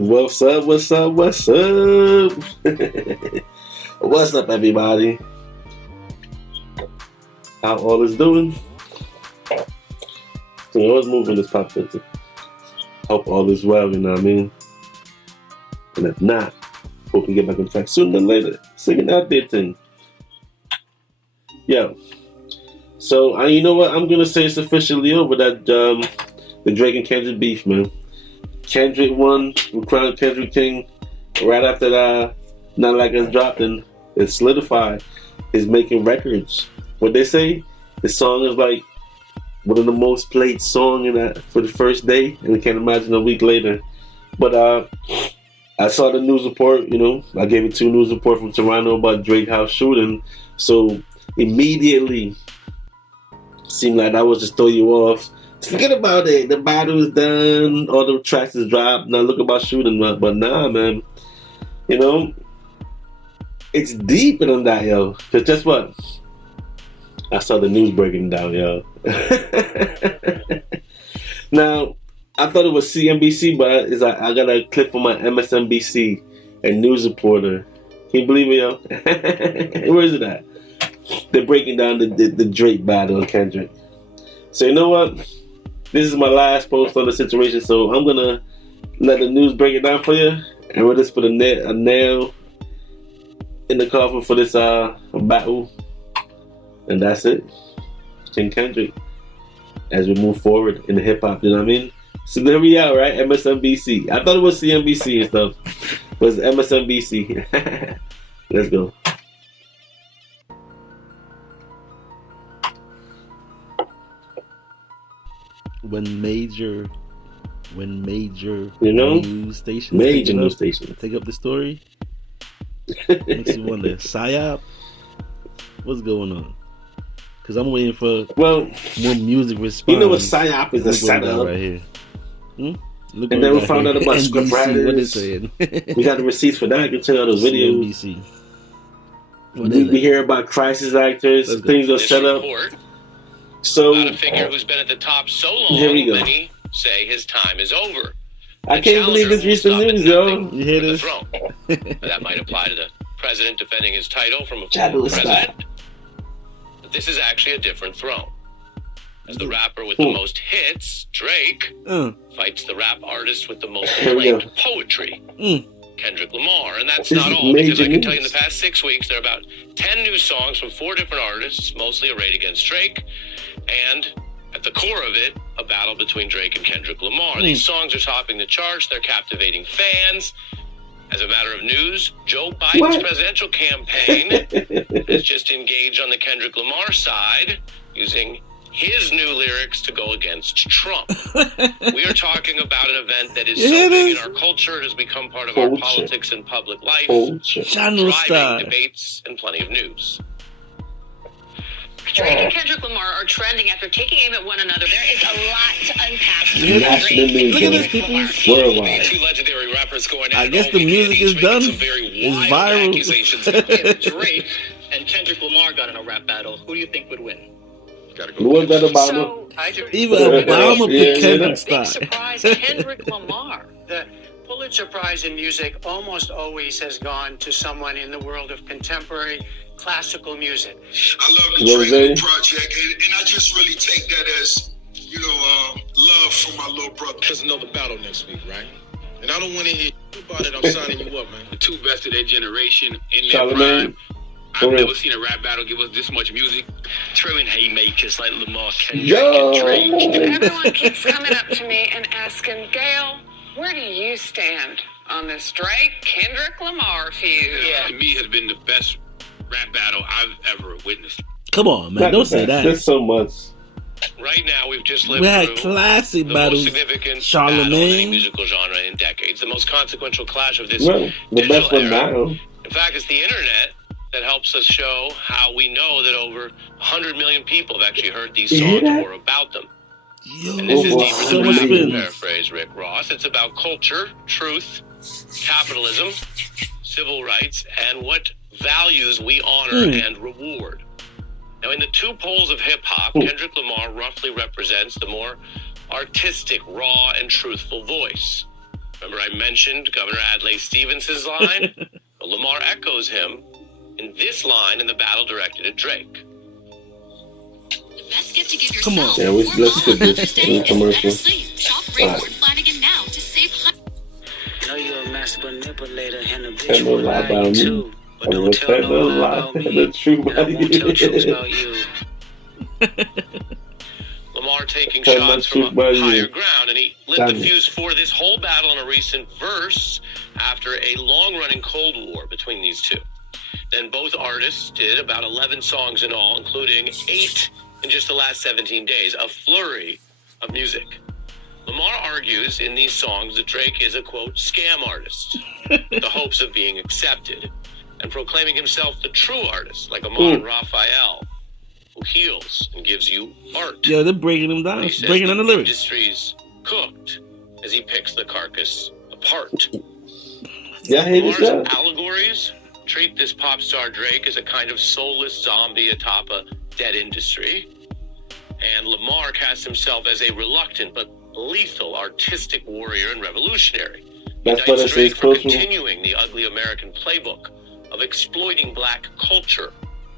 What's up? What's up? What's up? What's up, everybody? How all is doing? So you always moving this pop filter. Hope all is well, you know what I mean? And if not, hope we get back on track sooner than later. Singing out there thing. Yo. So, you know what? I'm going to say it's officially over, that the Drake and Kendrick beef, man. Kendrick won, we crowned Kendrick King right after that Not Like Us dropped, and it solidified. He's making records. What they say, the song is like one of the most played songs for the first day, and I can't imagine a week later. But I saw the news report, you know, I gave it 2 news reports from Toronto about Drake house shooting, so immediately seemed like that was just throw you off. Forget about it. The battle is done. All the tracks is dropped. Now look about shooting. But nah, man. You know, it's deeper than that, yo. Because guess what? I saw the news breaking down, yo. Now, I thought it was CNBC, but I got a clip from my MSNBC, a news reporter. Can you believe it, yo? Where is it at? They're breaking down the Drake battle and Kendrick. So you know what? This is my last post on the situation, so I'm gonna let the news break it down for you, and we'll just put a nail in the coffin for this battle, and that's it. King Kendrick, as we move forward in the hip hop, you know what I mean? So there we are, right? MSNBC. I thought it was CNBC and stuff, but it's MSNBC. Let's go. When major you know, news stations take up the story, makes you wonder, psyop, what's going on? Because I'm waiting for more music response. You know what psyop is? A setup right here. And then we found out about script writers. We got the receipts for that. I can tell you all those videos. We hear about crisis actors. Things are set up. So, about a figure who's been at the top so long, many say his time is over. I can't believe this reached the news, yo. You hear this? That might apply to the president defending his title from a former president. But this is actually a different throne. As the rapper with the most hits, Drake, fights the rap artist with the most acclaimed poetry, Kendrick Lamar. And that's not all, because I can tell you in the past 6 weeks, there are about 10 new songs from 4 different artists, mostly arrayed against Drake. And at the core of it, a battle between Drake and Kendrick Lamar. These songs are topping the charts. They're captivating fans. As a matter of news, Joe Biden's presidential campaign is just engaged on the Kendrick Lamar side, using his new lyrics to go against Trump. We are talking about an event that is so big in our culture, it has become part of our politics and public life, driving debates and plenty of news. Drake and Kendrick Lamar are trending after taking aim at one another. There is a lot to unpack. Look at this, people. Worldwide. Two legendary rappers going I guess the music is done. It's viral. If Drake and Kendrick Lamar got in a rap battle, who do you think would win? Who that Obama? Even Obama picked Kendrick style. Big surprise, Kendrick Lamar. The Pulitzer Prize in music almost always has gone to someone in the world of contemporary classical music. I love the Drake project, and I just really take that as, love for my little brother. There's another battle next week, right? And I don't want to hear about it. I'm signing you up, man. The 2 best of their generation in their prime. I've never seen a rap battle give us this much music. Throwing haymakers like Lamar, Kendrick, and Drake. Everyone keeps coming up to me and asking, Gail, where do you stand on this Drake, Kendrick, Lamar feud? To me, has been the best rap battle I've ever witnessed. Come on, man. Don't say that. There's so much. Right now, we've just lived We had through classic the battles. most significant Charlemagne. battle in the musical genre in decades. The most consequential clash of this The digital best one era. now. In fact, it's the internet that helps us show how we know that over 100 million people have actually heard these songs or about them. And this is deeper than rap, to paraphrase Rick Ross. It's about culture, truth, capitalism, civil rights, and what values we honor and reward. Now, in the 2 poles of hip-hop, Kendrick Lamar roughly represents the more artistic, raw, and truthful voice. Remember I mentioned Governor Adlai Stevenson's line? Well, Lamar echoes him in this line in the battle directed at Drake. The best gift to give yourself Come on. Yeah, let's skip this commercial. Shop Rayborn Flanagan now to save. Know you're a master manipulator and a bitch Tell no will lie lie about me. too. But I don't will tell no lie about me. The truth And I won't tell truths about about you. Lamar taking shots from a higher ground, and he lit the fuse for this whole battle in a recent verse after a long-running Cold War between these two. Then both artists did about 11 songs in all, including 8 in just the last 17 days, a flurry of music. Lamar argues in these songs that Drake is a, quote, scam artist, with the hopes of being accepted, and proclaiming himself the true artist, like a modern Raphael, who heals and gives you art. Yeah, they're breaking him down, breaking down the lyrics. Industry's cooked as he picks the carcass apart. Yeah, Lamar's allegories treat this pop star Drake as a kind of soulless zombie atop a dead industry. And Lamar casts himself as a reluctant but lethal artistic warrior and revolutionary. That's what it Drake says. For continuing the ugly American playbook of exploiting black culture,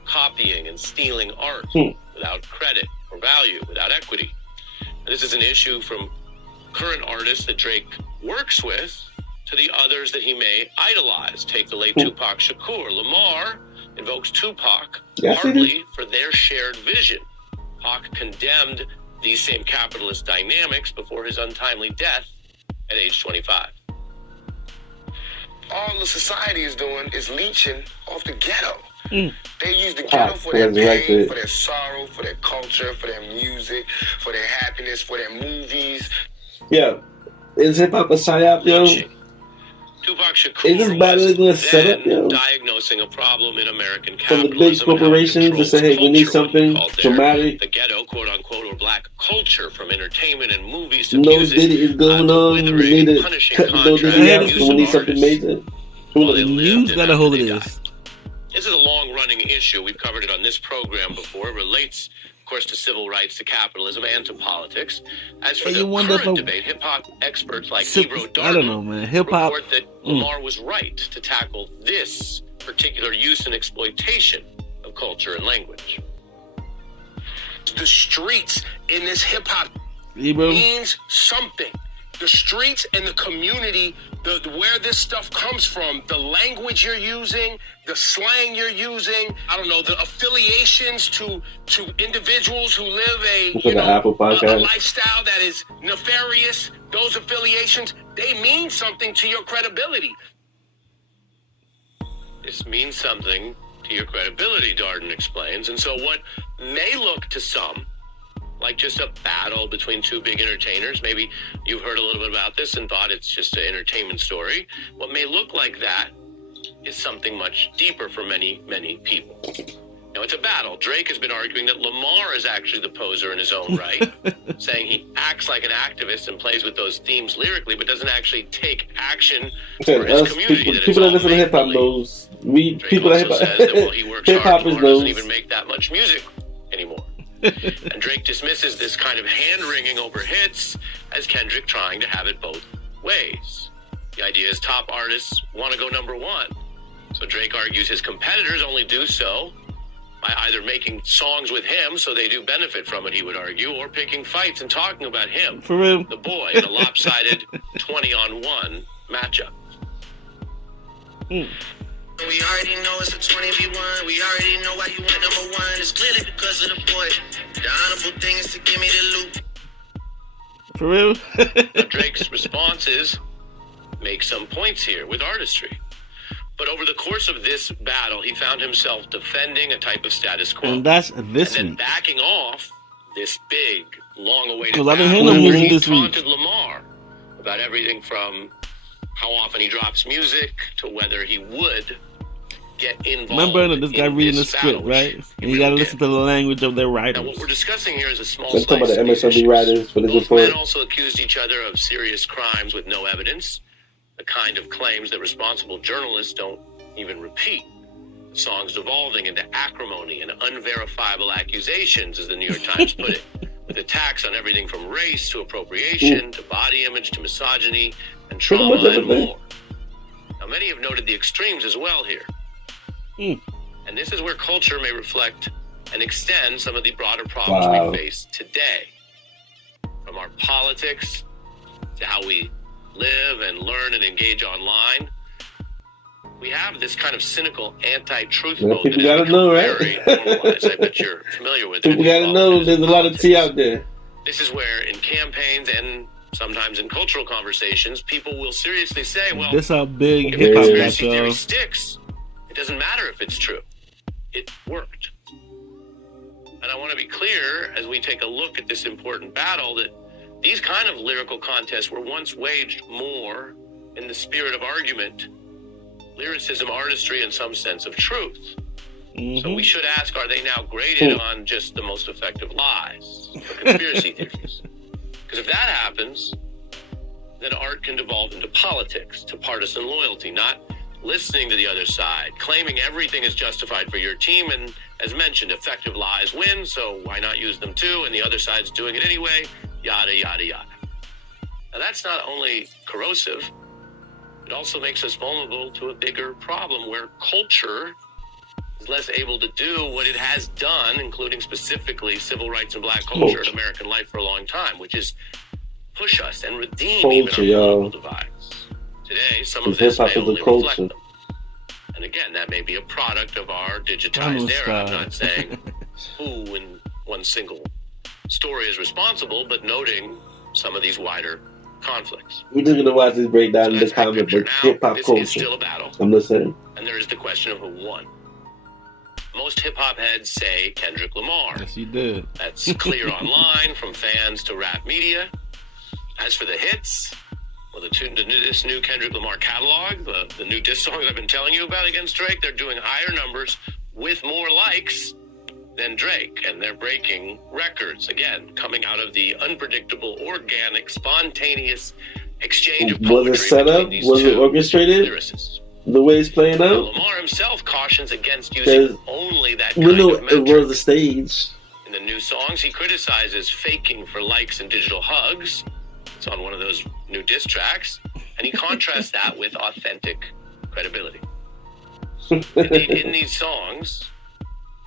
copying and stealing art without credit or value, without equity. And this is an issue from current artists that Drake works with to the others that he may idolize. Take the late Tupac Shakur. Lamar invokes Tupac partly for their shared vision. Pac condemned these same capitalist dynamics before his untimely death at age 25. All the society is doing is leeching off the ghetto. They use the ghetto for their pain, for their sorrow, for their culture, for their music, for their happiness, for their movies. Yeah. Is hip hop a psyop, yo? Tupac Shakur is this battle gonna set up, yo? Diagnosing a problem in American from the big corporations to say, hey, we need something dramatic. The ghetto, quote unquote, or black culture, from entertainment and movies to no music. Diddy is going on. We need to cut no Diddy out, so we need something major. News got a hold of this. This is a long-running issue. We've covered it on this program before. It relates, of course, to civil rights, to capitalism, and to politics. As for the current debate, hip-hop experts like Ebro Darden report that Lamar was right to tackle this particular use and exploitation of culture and language. The streets in this hip-hop means something. The streets and the community, where this stuff comes from, the language you're using, the slang you're using, I don't know, the affiliations to individuals who live a lifestyle that is nefarious, those affiliations, they mean something to your credibility. This means something to your credibility, Darden explains. And so what may look to some like just a battle between two big entertainers. Maybe you've heard a little bit about this and thought it's just an entertainment story. What may look like that is something much deeper for many, many people. Now, it's a battle. Drake has been arguing that Lamar is actually the poser in his own right, saying he acts like an activist and plays with those themes lyrically, but doesn't actually take action for his community. People that listen to hip-hop knows. People that says that, well, he works hard, Lamar doesn't even make that much music anymore. And Drake dismisses this kind of hand-wringing over hits as Kendrick trying to have it both ways. The idea is top artists want to go number one. So Drake argues his competitors only do so by either making songs with him, so they do benefit from it, he would argue, or picking fights and talking about him, for real, the boy, in a lopsided 20-on-1 matchup. We already know it's a 20v1. We already know why you went number one. It's clearly because of the boy. The honorable thing is to give me the loot. For real? Now, Drake's responses make some points here with artistry. But over the course of this battle, he found himself defending a type of status quo. And that's this and then week. Backing off this big, long-awaited Because I've been hearing him music this week. He taunted Lamar about everything from how often he drops music to whether he would get involved. Remember this guy reading the script, right? And you got to listen to the language of their writers. Now, what we're discussing here is a small Let's talk about the MSNBC writers for the Both report. men also accused each other of serious crimes with no evidence, the kind of claims that responsible journalists don't even repeat. The songs devolving into acrimony and unverifiable accusations, as the New York Times put it. with attacks on everything from race to appropriation to body image to misogyny and trauma and more. Now, many have noted the extremes as well here. And this is where culture may reflect and extend some of the broader problems we face today. From our politics to how we live and learn and engage online, we have this kind of cynical anti-truth mode people gotta know, right? very normalized. I bet you're familiar with it. People gotta know there's a lot of tea out there. This is where in campaigns and sometimes in cultural conversations, people will seriously say, well, this how big if hip hop conspiracy got, theory sticks, it doesn't matter if it's true. It worked. And I want to be clear as we take a look at this important battle that these kind of lyrical contests were once waged more in the spirit of argument, lyricism, artistry, and some sense of truth. So we should ask, are they now graded on just the most effective lies or conspiracy theories? Because if that happens, then art can devolve into politics, to partisan loyalty, not listening to the other side, claiming everything is justified for your team, and as mentioned, effective lies win, so why not use them too, and the other side's doing it anyway, yada, yada, yada. Now that's not only corrosive, it also makes us vulnerable to a bigger problem where culture is less able to do what it has done, including specifically civil rights and black culture in American life for a long time, which is push us and redeem even our political divides. Today, some of this may only reflect them. And again, that may be a product of our digitized era. I'm not saying who in one single story is responsible, but noting some of these wider conflicts. We're just going to watch this breakdown in the comic book hip-hop culture. This is still a battle. I'm listening. And there is the question of who won. Most hip-hop heads say Kendrick Lamar. Yes, he did. That's clear online from fans to rap media. As for the hits, well, this new Kendrick Lamar catalog, the new diss songs I've been telling you about against Drake, they're doing higher numbers with more likes than Drake, and they're breaking records, again, coming out of the unpredictable, organic, spontaneous exchange of poetry. Was it set up? Was it orchestrated? Lyricists. The way it's playing out? Lamar himself cautions against using only that kind of metric. It was a stage. In the new songs, he criticizes faking for likes and digital hugs. It's on one of those new diss tracks, and he contrasts that with authentic credibility. Indeed, in these songs,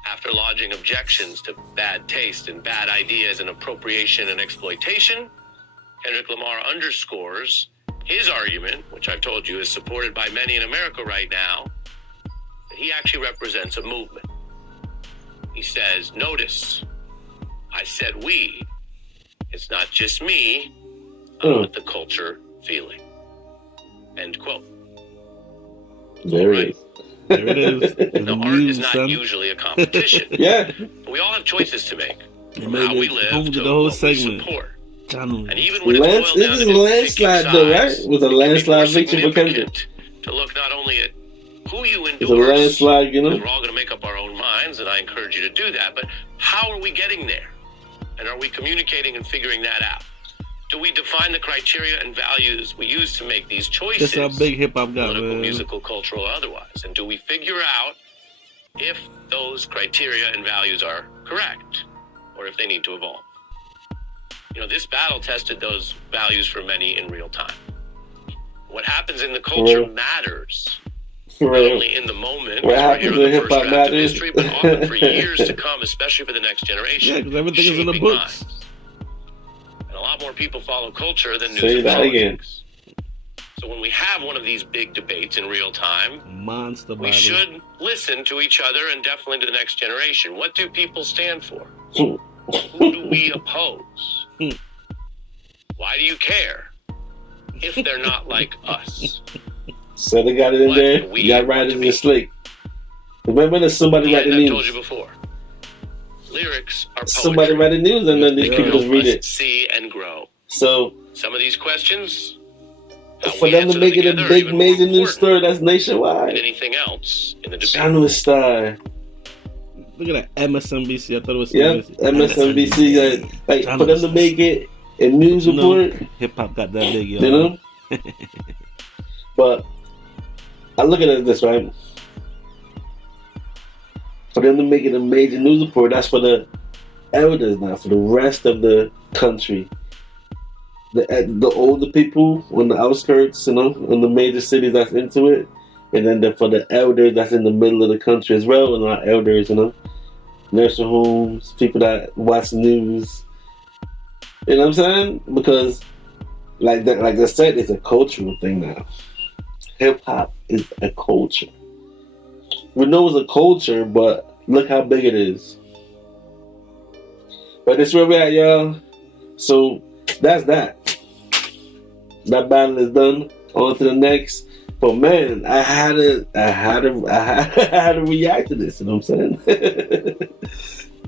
after lodging objections to bad taste and bad ideas and appropriation and exploitation, Kendrick Lamar underscores his argument, which I've told you is supported by many in America right now, that he actually represents a movement. He says, notice, I said we. It's not just me. I want the culture feeling. End quote. There it is. There it is. Now, art is not usually a competition. Yeah. But we all have choices to make. From how we live to the whole what segment. we support. And even when it's boiled down to a landslide, though, right? It was a landslide victory for Kendrick. To look not only at who you endorse, it's a landslide, you know. We're all going to make up our own minds, and I encourage you to do that. But how are we getting there? And are we communicating and figuring that out? Do we define the criteria and values we use to make these choices? That's how big hip hop got, political, man. musical, cultural, or otherwise. And do we figure out if those criteria and values are correct, or if they need to evolve? You know, this battle tested those values for many in real time. What happens in the culture matters. Not only in the moment, what happens in hip hop matters, history, but often for years to come, especially for the next generation. Yeah, because everything is in the books. Minds. And a lot more people follow culture than news Say and that politics. Again. So when we have one of these big debates in real time, we should listen to each other and definitely to the next generation. What do people stand for? Who do we oppose? Why do you care if they're not like us? So they got it in there. You got writers in the slate. Remember, there's somebody writing news. I told you before. Lyrics are poetry. Somebody writing news, and then these people just read it. See and grow. So some of these questions, for them to make it a big major news story that's nationwide. Anything else in the debate? Channel Star. Look at that MSNBC. I thought it was MSNBC. Like for them to make it a news report. Hip hop got that big, yo. You know. But I look at it this right. For them to make it a major news report, that's for the elders now, for the rest of the country. The older people on the outskirts, in the major cities that's into it, and then for the elders that's in the middle of the country as well, and our elders, nursing homes, people that watch the news. You know what I'm saying? Because, like I said, it's a cultural thing now. Hip hop is a culture. We know it's a culture, but look how big it is. But it's where we're at, y'all. So that's that. That battle is done. On to the next. But man, I had to react to this. You know what I'm saying?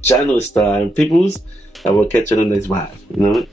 Channel star and peoples. I will catch you on the next vibe. You know what?